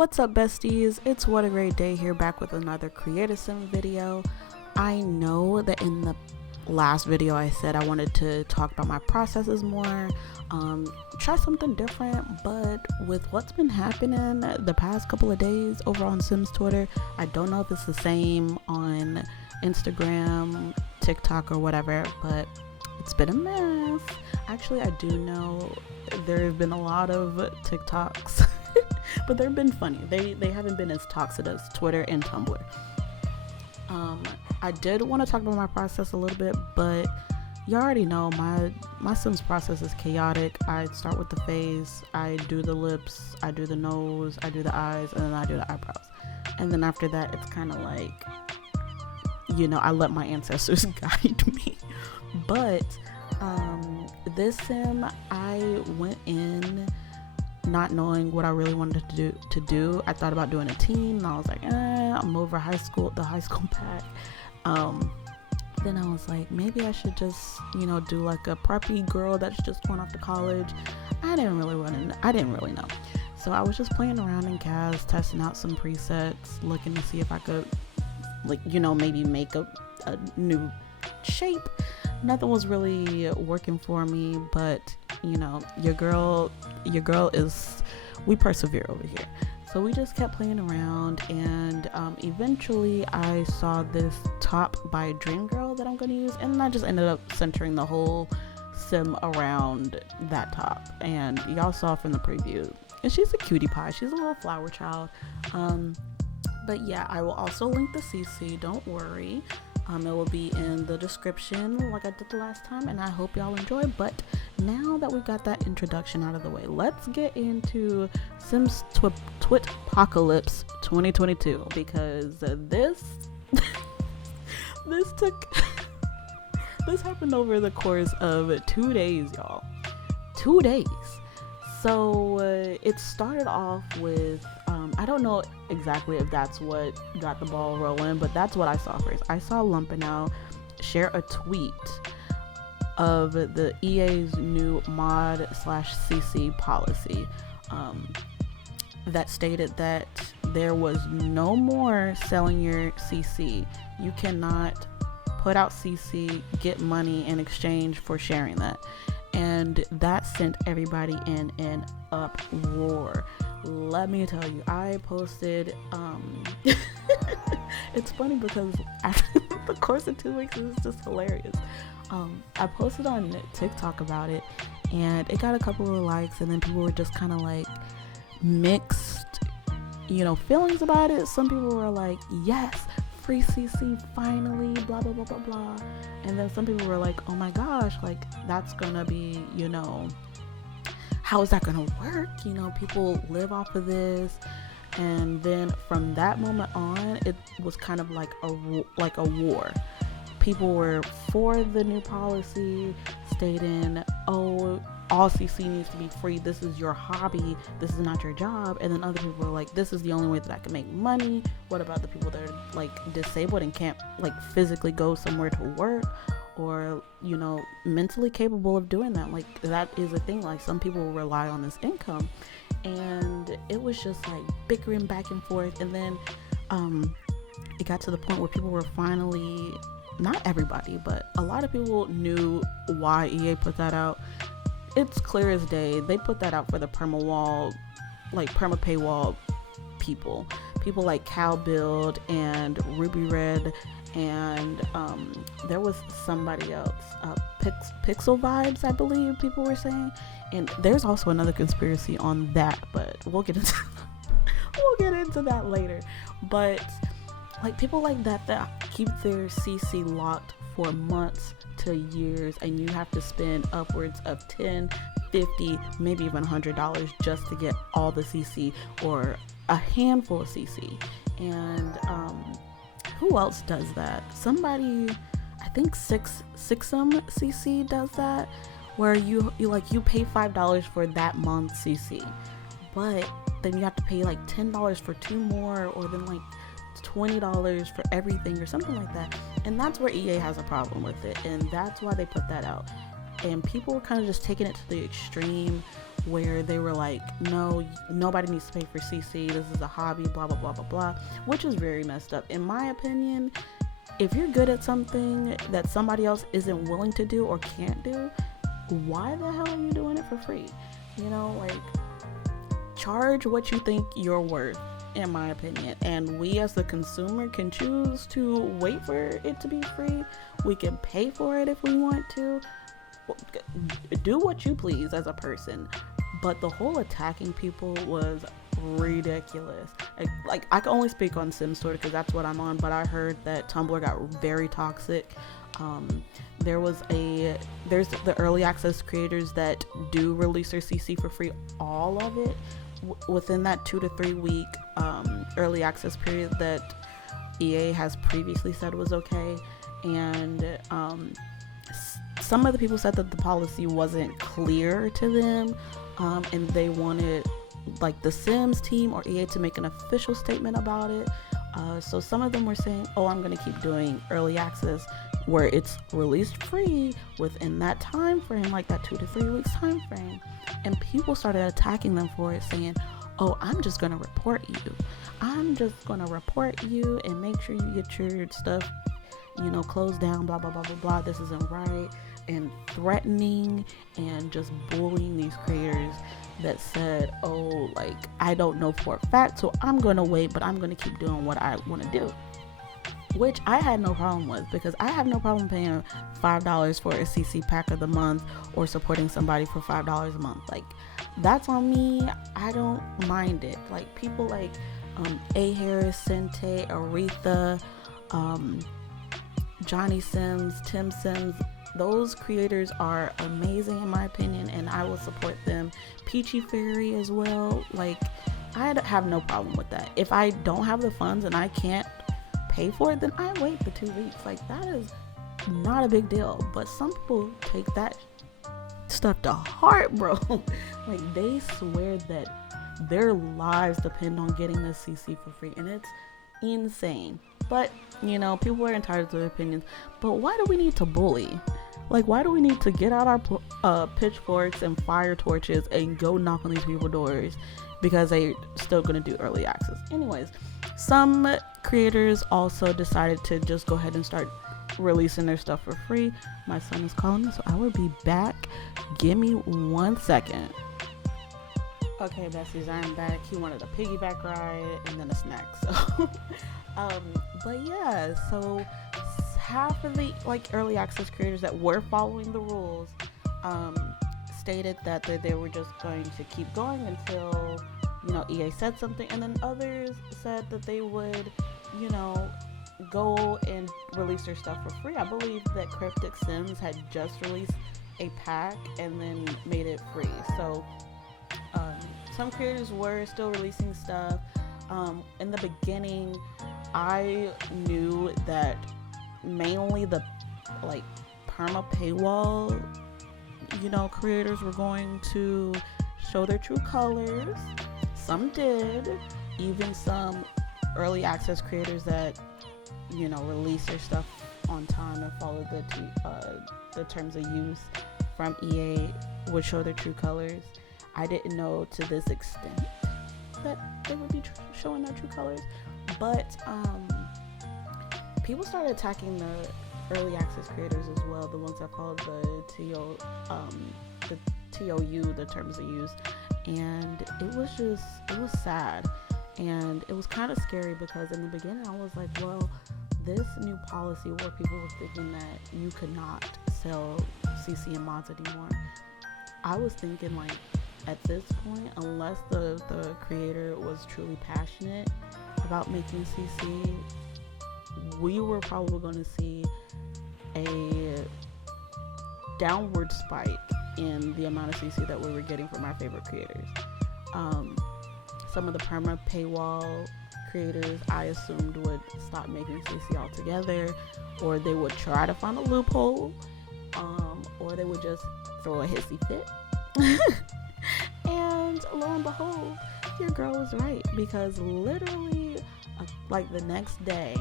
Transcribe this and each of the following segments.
What's up, besties? It's WhatAGreatDai here, back with another Creative Sim video. I know that in the last video I said I wanted to talk about my processes more, try something different, but with what's been happening the past couple of days over on Sims Twitter, I don't know if it's the same on Instagram, TikTok, or whatever, but it's been a mess. Actually, I do know there have been a lot of TikToks but they've been funny. They haven't been as toxic as Twitter and Tumblr. I did want to talk about my process a little bit, but you already know my Sims process is chaotic. I start with the face, I do the lips, I do the nose, I do the eyes, and then I do the eyebrows. And then after that, it's kind of like, you know, I let my ancestors guide me. But this sim, I went in not knowing what I really wanted to do. I thought about doing a teen, and I was like, I'm over the high school pack. Then I was like, maybe I should just, you know, do like a preppy girl that's just going off to college. I didn't really know. So I was just playing around in CAS, testing out some presets, looking to see if I could, like, you know, maybe make a new shape. Nothing was really working for me, but you know, your girl is, we persevere over here. So we just kept playing around, and eventually I saw this top by Dream Girl that I'm going to use, and I just ended up centering the whole sim around that top. And y'all saw from the preview, and she's a cutie pie. She's a little flower child. But yeah, I will also link the CC, don't worry. It will be in the description like I did the last time, and I hope y'all enjoy. But now that we've got that introduction out of the way, let's get into SIMSTWIT-POCALYPSE 2022, because this happened over the course of 2 days, y'all. 2 days. So it started off with I don't know exactly if that's what got the ball rolling, but that's what I saw first. I saw Lumpenow share a tweet of the EA's new mod/CC policy that stated that there was no more selling your CC. You cannot put out CC, get money in exchange for sharing that. And that sent everybody in an uproar. Let me tell you, I posted it's funny because after the course of 2 weeks, it's just hilarious. I posted on TikTok about it, and it got a couple of likes, and then people were just kind of like mixed, you know, feelings about it. Some people were like, yes, free CC finally, blah blah blah blah blah, and then some people were like, oh my gosh, like that's gonna be, you know, how is that gonna work? You know, people live off of this. And then from that moment on, it was kind of like a war. People were for the new policy, stating, oh, all CC needs to be free. This is your hobby. This is not your job. And then other people were like, this is the only way that I can make money. What about the people that are like disabled and can't like physically go somewhere to work, or, you know, mentally capable of doing that? Like, that is a thing. Like, some people rely on this income. And it was just like bickering back and forth. And then it got to the point where people were finally, not everybody, but a lot of people knew why EA put that out. It's clear as day. They put that out for the perma paywall people like Cowbuild and Ruby Red, and there was somebody else, Pixel Vibes, I believe people were saying. And there's also another conspiracy on that, but we'll get into that later. But like people like that keep their CC locked for months to years, and you have to spend upwards of $10, $50, maybe even $100 just to get all the CC, or a handful of CC. And who else does that? Somebody, I think Sixum CC does that, where you pay $5 for that month CC, but then you have to pay like $10 for 2 more, or then like $20 for everything, or something like that. And that's where EA has a problem with it, and that's why they put that out. And people were kind of just taking it to the extreme, where they were like, no, nobody needs to pay for CC, this is a hobby, blah blah blah blah blah, which is very messed up in my opinion. If you're good at something that somebody else isn't willing to do or can't do, why the hell are you doing it for free? You know, like, charge what you think you're worth, in my opinion. And we as the consumer can choose to wait for it to be free. We can pay for it if we want to. Do what you please as a person. But the whole attacking people was ridiculous. Like I can only speak on SimStWIT because that's what I'm on, but I heard that Tumblr got very toxic. There's the early access creators that do release their CC for free, all of it within that 2 to 3 week early access period that EA has previously said was okay. And some of the people said that the policy wasn't clear to them, and they wanted like the Sims team or EA to make an official statement about it. So some of them were saying, oh, I'm going to keep doing early access where it's released free within that time frame, like that 2 to 3 weeks time frame. And people started attacking them for it, saying, oh, I'm just going to report you. I'm just going to report you and make sure you get your stuff, you know, closed down, blah, blah, blah, blah, blah. This isn't right. And threatening and just bullying these creators that said, oh, like, I don't know for a fact, so I'm going to wait, but I'm going to keep doing what I want to do. Which I had no problem with, because I have no problem paying $5 for a CC pack of the month or supporting somebody for $5 a month. Like, that's on me. I don't mind it. Like, people like A. Harris, Sente, Aretha, Johnny Sims, Tim Sims, those creators are amazing in my opinion, and I will support them. Peachy Fairy as well. Like, I have no problem with that. If I don't have the funds and I can't pay for it, then I wait the 2 weeks. Like, that is not a big deal. But some people take that stuff to heart, bro. Like, they swear that their lives depend on getting this CC for free, and it's insane. But, you know, people are entitled to their opinions. But why do we need to bully? Like, why do we need to get out our pitchforks and fire torches and go knock on these people's doors because they're still going to do early access? Anyways, some creators also decided to just go ahead and start releasing their stuff for free. My son is calling me, so I will be back. Give me 1 second. Okay, besties, I am back. He wanted a piggyback ride and then a snack, so but yeah, so half of the like early access creators that were following the rules stated that they were just going to keep going until, you know, EA said something, and then others said that they would, you know, go and release their stuff for free. I believe that Cryptic Sims had just released a pack and then made it free. So some creators were still releasing stuff. In the beginning, I knew that mainly the like perma paywall, you know, creators were going to show their true colors. Some did. Even some early access creators that, you know, release their stuff on time and follow the terms of use from EA would show their true colors. I didn't know to this extent that they would be showing their true colors, but people started attacking the early access creators as well, the ones that followed the TOU, the terms of use, and it was sad, and it was kind of scary because in the beginning I was like, well, this new policy where people were thinking that you could not sell CC and mods anymore, I was thinking, like, at this point, unless the creator was truly passionate about making CC, we were probably going to see a downward spike in the amount of CC that we were getting from our favorite creators. Some of the perma paywall creators, I assumed, would stop making CC altogether, or they would try to find a loophole, or they would just throw a hissy fit. And lo and behold, your girl was right, because literally like the next day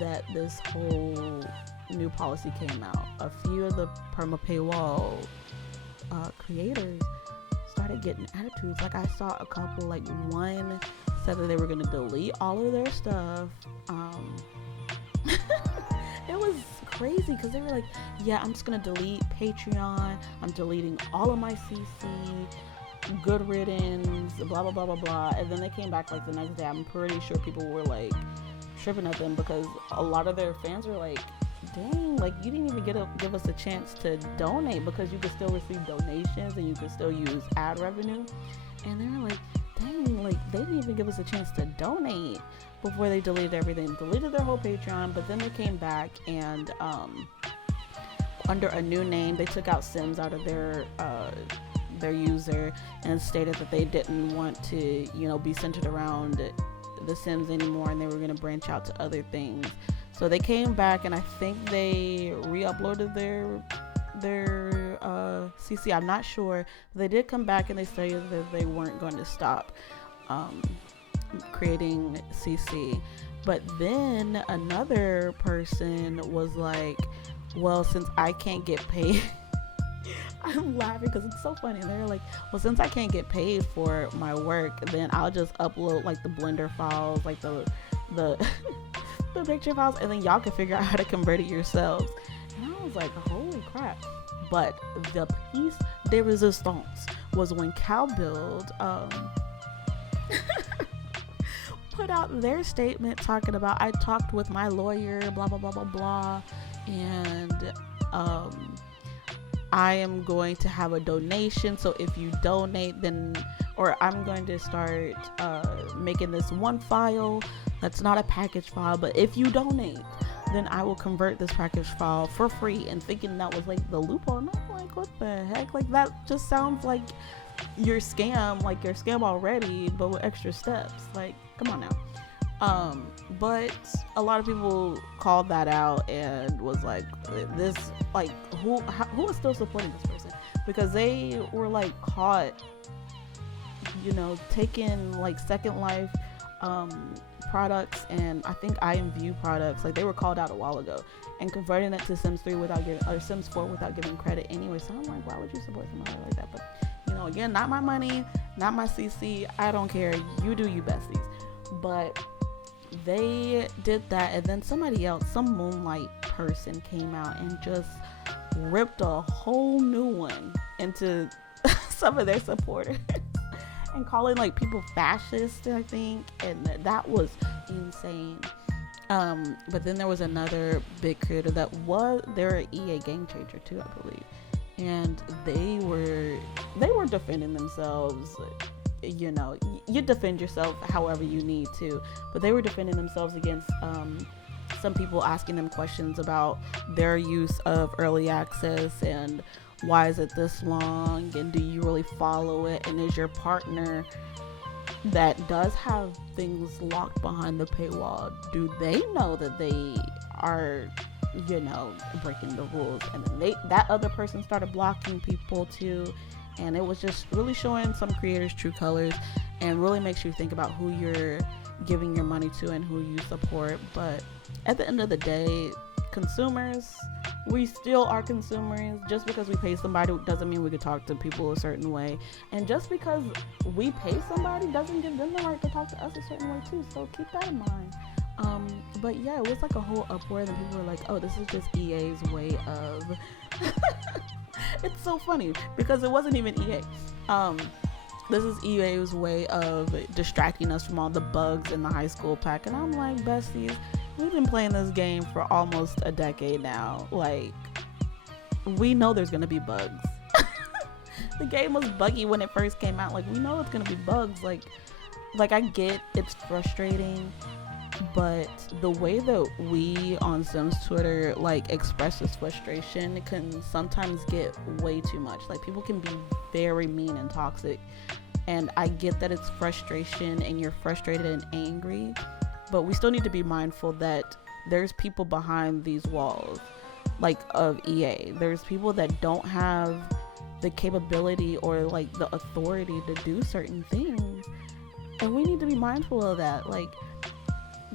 that this whole new policy came out, a few of the perma paywall creators started getting attitudes. Like I saw a couple, like one said that they were gonna delete all of their stuff. It was crazy because they were like, yeah, I'm just gonna delete Patreon, I'm deleting all of my CC, good riddance, blah blah blah blah blah. And then they came back like the next day. I'm pretty sure people were like tripping at them because a lot of their fans were like, dang, like you didn't even give us a chance to donate, because you could still receive donations and you could still use ad revenue. And they were like, dang, like they didn't even give us a chance to donate before they deleted everything, deleted their whole Patreon. But then they came back and under a new name, they took out Sims out of their user and stated that they didn't want to, you know, be centered around the Sims anymore, and they were going to branch out to other things. So they came back, and I think they re-uploaded their CC. I'm not sure. They did come back and they stated that they weren't going to stop creating CC. But then another person was like, well, since I can't get paid I'm laughing because it's so funny. They're like, well, since I can't get paid for my work, then I'll just upload like the Blender files, like the the picture files, and then y'all can figure out how to convert it yourselves. And I was like, holy crap. But the piece de resistance was when Cowbuild put out their statement talking about, I talked with my lawyer, blah blah blah blah blah, and I am going to have a donation, so if you donate, then, or I'm going to start making this one file that's not a package file, but if you donate, then I will convert this package file for free. And thinking that was like the loophole, and I'm like, what the heck? Like that just sounds like your scam, like your scam already, but with extra steps. Like, come on now. But a lot of people called that out and was like, this, like, who is still supporting this person? Because they were like caught, you know, taking like Second Life products, and I think IMView products, like they were called out a while ago, and converting it to Sims 3 without giving, or Sims 4 without giving credit anyway. So I'm like, why would you support somebody like that? But you know, again, not my money, not my CC, I don't care, you do you besties. But they did that, and then somebody else, some Moonlight person, came out and just ripped a whole new one into some of their supporters and calling like people fascist, I think, and that was insane. But then there was another big creator that they're an EA game changer too, I believe, and they were defending themselves. You know, you defend yourself however you need to, but they were defending themselves against some people asking them questions about their use of early access and why is it this long, and do you really follow it, and is your partner that does have things locked behind the paywall, do they know that they are, you know, breaking the rules? And then that other person started blocking people too. And it was just really showing some creators' true colors, and really makes you think about who you're giving your money to and who you support. But at the end of the day, consumers, we still are consumers. Just because we pay somebody doesn't mean we could talk to people a certain way, and just because we pay somebody doesn't give them the right to talk to us a certain way too. So keep that in mind. But yeah, it was like a whole uproar, and people were like, oh, this is just EA's way of it's so funny because it wasn't even EA. This is EA's way of distracting us from all the bugs in the high school pack. And I'm like, besties, we've been playing this game for almost a decade now. Like, we know there's gonna be bugs. The game was buggy when it first came out. Like, we know it's gonna be bugs. Like I get it's frustrating, but the way that we on Sims Twitter like express this frustration can sometimes get way too much. Like, people can be very mean and toxic, and I get that it's frustration and you're frustrated and angry, but we still need to be mindful that there's people behind these walls, like, of EA. There's people that don't have the capability or like the authority to do certain things, and we need to be mindful of that. Like,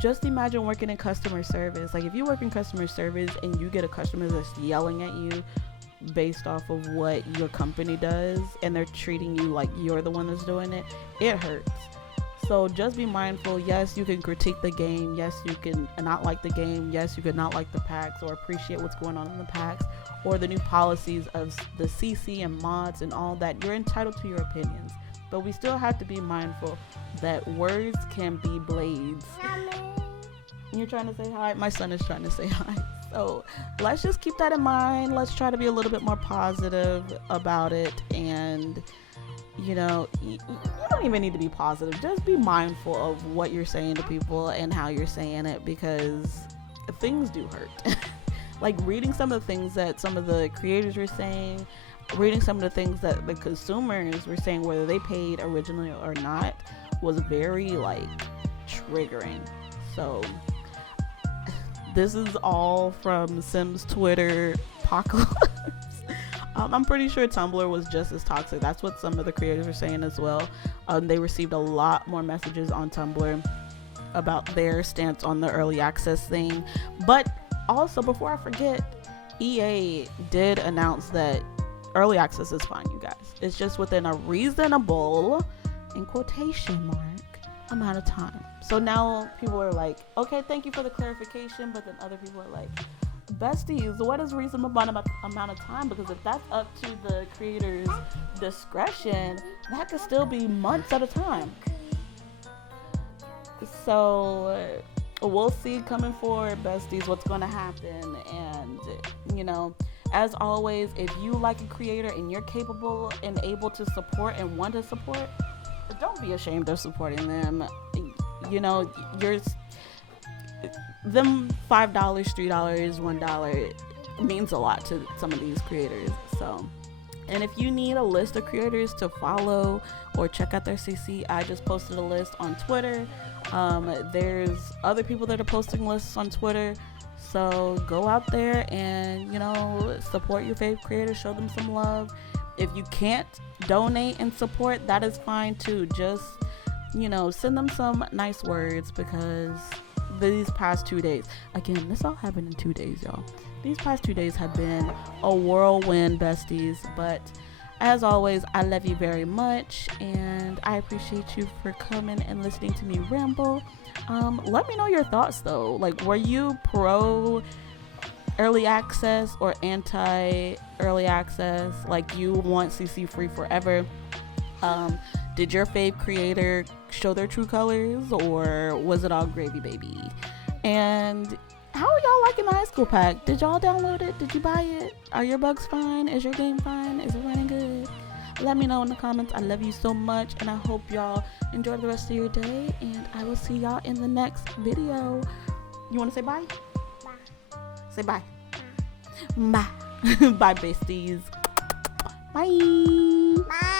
just imagine working in customer service. Like, if you work in customer service and you get a customer that's yelling at you based off of what your company does, and they're treating you like you're the one that's doing it, it hurts. So just be mindful. Yes, you can critique the game. Yes, you can not like the game. Yes, you can not like the packs or appreciate what's going on in the packs or the new policies of the CC and mods and all that. You're entitled to your opinions, but we still have to be mindful that words can be blades. You're trying to say hi? My son is trying to say hi. So let's just keep that in mind. Let's try to be a little bit more positive about it. And you know, you don't even need to be positive. Just be mindful of what you're saying to people and how you're saying it, because things do hurt. Like reading some of the things that some of the creators were saying, reading some of the things that the consumers were saying, whether they paid originally or not, was very like triggering. So this is all from Sims Twitter Apocalypse. I'm pretty sure Tumblr was just as toxic. That's what some of the creators were saying as well. They received a lot more messages on Tumblr about their stance on the early access thing. But also, before I forget, EA did announce that early access is fine, you guys. It's just within a reasonable, in quotation mark, amount of time. So now people are like, okay, thank you for the clarification. But then other people are like, besties, what is reasonable amount of time? Because if that's up to the creator's discretion, that could still be months at a time. So we'll see coming forward, besties, what's going to happen. And you know, as always, if you like a creator and you're capable and able to support and want to support, don't be ashamed of supporting them. You know, them $5, $3, $1 means a lot to some of these creators. So, and if you need a list of creators to follow or check out their CC, I just posted a list on Twitter. There's other people that are posting lists on Twitter, so go out there and, you know, support your favorite creators, show them some love. If you can't donate and support, that is fine too. Just, you know, send them some nice words, because these past 2 days, again, this all happened in 2 days, y'all. These past 2 days have been a whirlwind, besties. But as always, I love you very much, and I appreciate you for coming and listening to me ramble. Let me know your thoughts though. Like, were you pro early access or anti early access? Like, you want CC free forever? Did your fave creator show their true colors, or was it all gravy, baby? And how are y'all liking the high school pack? Did y'all download it? Did you buy it? Are your bugs fine? Is your game fine? Is it running good? Let me know in the comments. I love you so much, and I hope y'all enjoy the rest of your day, and I will see y'all in the next video. You want to say bye? Bye. Say bye. Bye. Bye, besties. Bye. Bye.